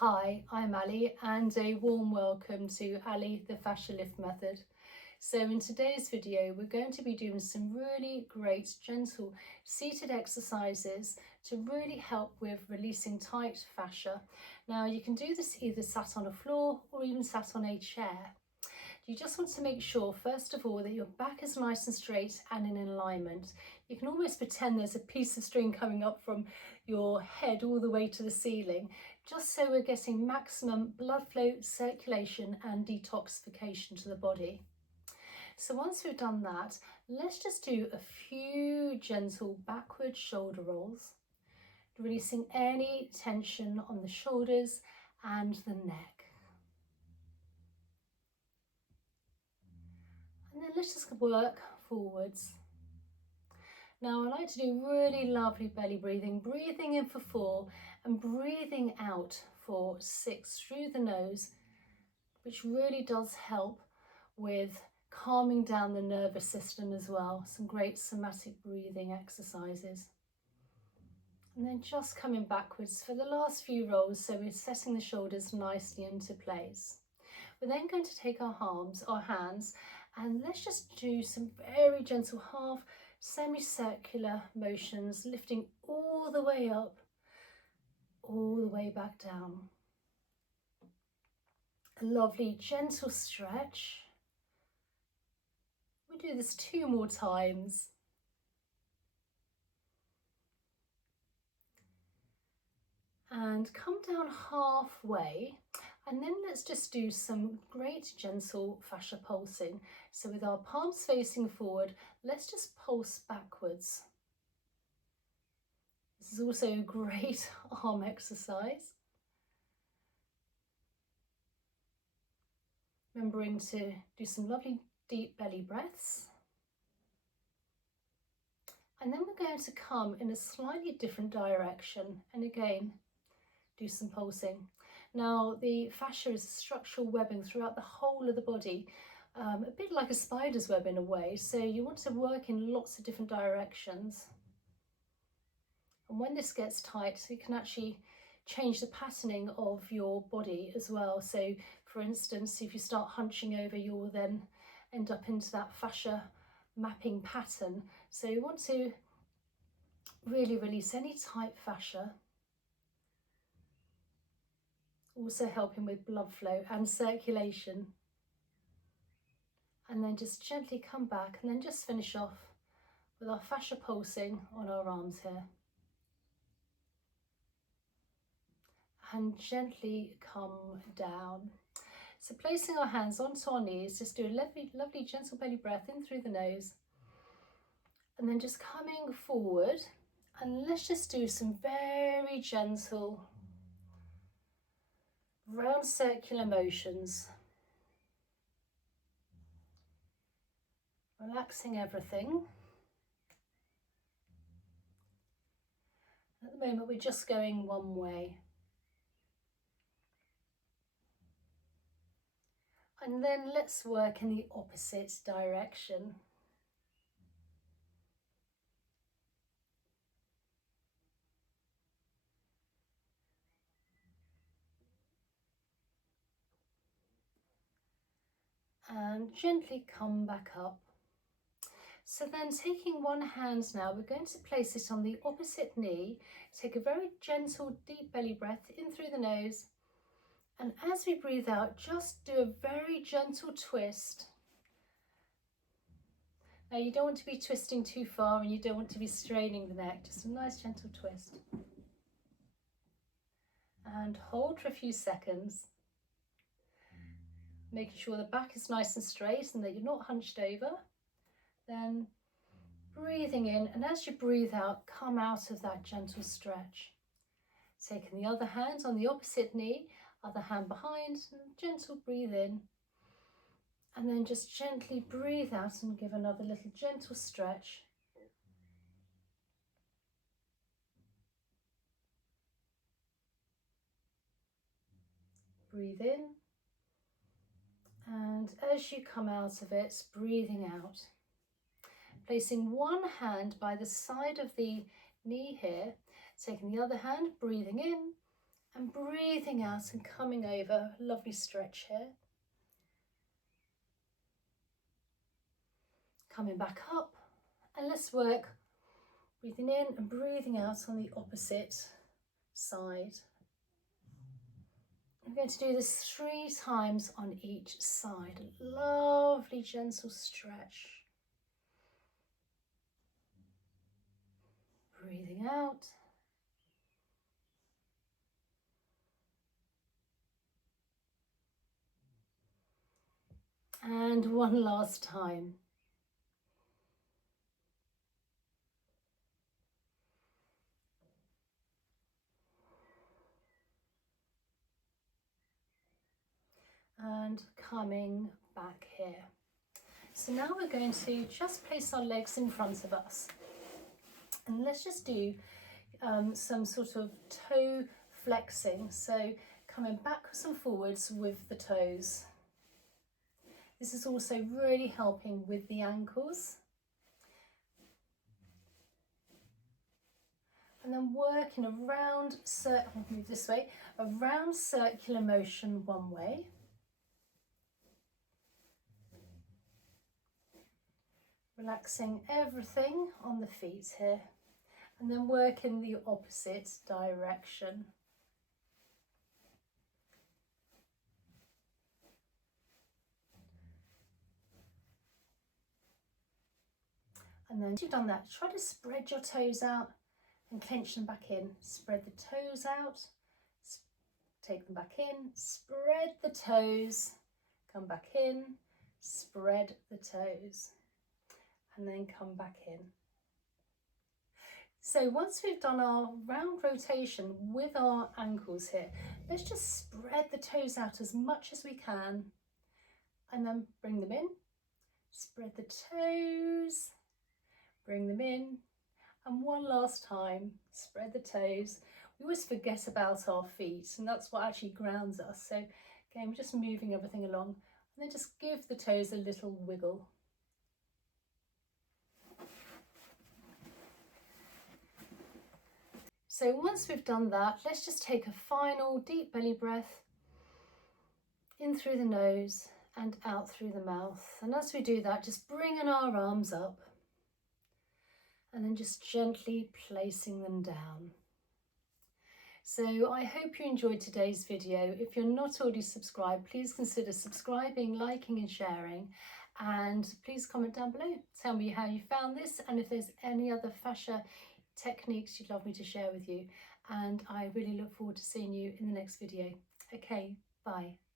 Hi, I'm Ali and a warm welcome to Ali the Fascia Lift Method. So in today's video we're going to be doing some really great gentle seated exercises to really help with releasing tight fascia. Now you can do this either sat on a floor or even sat on a chair. You just want to make sure first of all that your back is nice and straight and in alignment. You can almost pretend there's a piece of string coming up from your head all the way to the ceiling, just so we're getting maximum blood flow, circulation and detoxification to the body. So once we've done that, let's just do a few gentle backward shoulder rolls, releasing any tension on the shoulders and the neck. And then let's just work forwards. Now I like to do really lovely belly breathing, breathing in for 4 and breathing out for 6 through the nose, which really does help with calming down the nervous system as well. Some great somatic breathing exercises. And then just coming backwards for the last few rolls, so we're setting the shoulders nicely into place. We're then going to take our hands, and let's just do some very gentle half semicircular motions, lifting all the way up, all the way back down. A lovely gentle stretch. We'll do this 2 more times. And come down halfway, and then let's just do some great gentle fascia pulsing. So with our palms facing forward, let's just pulse backwards. This is also a great arm exercise. Remembering to do some lovely deep belly breaths. And then we're going to come in a slightly different direction, and again, do some pulsing. Now the fascia is a structural webbing throughout the whole of the body, a bit like a spider's web in a way, so you want to work in lots of different directions. And when this gets tight, you can actually change the patterning of your body as well. So for instance, if you start hunching over, you'll then end up into that fascia mapping pattern. So you want to really release any tight fascia, also helping with blood flow and circulation. And then just gently come back and then just finish off with our fascia pulsing on our arms here. And gently come down. So placing our hands onto our knees, just do a lovely gentle belly breath in through the nose. And then just coming forward, and let's just do some very gentle round circular motions. Relaxing everything. At the moment we're just going one way. And then let's work in the opposite direction. And gently come back up. So then taking one hand now, we're going to place it on the opposite knee. Take a very gentle deep belly breath in through the nose. And as we breathe out, just do a very gentle twist. Now you don't want to be twisting too far and you don't want to be straining the neck, just a nice gentle twist. And hold for a few seconds. Making sure the back is nice and straight and that you're not hunched over. Then breathing in, and as you breathe out, come out of that gentle stretch. Taking the other hand on the opposite knee, other hand behind, and gentle breathe in. And then just gently breathe out and give another little gentle stretch. Breathe in. And as you come out of it, breathing out. Placing one hand by the side of the knee here, taking the other hand, breathing in, and breathing out and coming over. Lovely stretch here. Coming back up, and let's work breathing in and breathing out on the opposite side. I'm going to do this 3 times on each side. Lovely gentle stretch. Breathing out. And one last time. And coming back here. So now we're going to just place our legs in front of us. And let's just do some sort of toe flexing. So coming backwards and forwards with the toes. This is also really helping with the ankles. And then working around, move this way, around circular motion one way. Relaxing everything on the feet here. And then work in the opposite direction. And then once you've done that, try to spread your toes out and clench them back in. Spread the toes out, take them back in, spread the toes, come back in, spread the toes, and then come back in. So once we've done our round rotation with our ankles here, let's just spread the toes out as much as we can, and then bring them in, spread the toes, bring them in, and one last time, spread the toes. We always forget about our feet, and that's what actually grounds us. So again, we're just moving everything along, and then just give the toes a little wiggle. So once we've done that, let's just take a final deep belly breath in through the nose and out through the mouth. And as we do that, just bringing our arms up and then just gently placing them down. So I hope you enjoyed today's video. If you're not already subscribed, please consider subscribing, liking and sharing. And please comment down below. Tell me how you found this and if there's any other fascia techniques you'd love me to share with you. And I really look forward to seeing you in the next video. Okay, bye.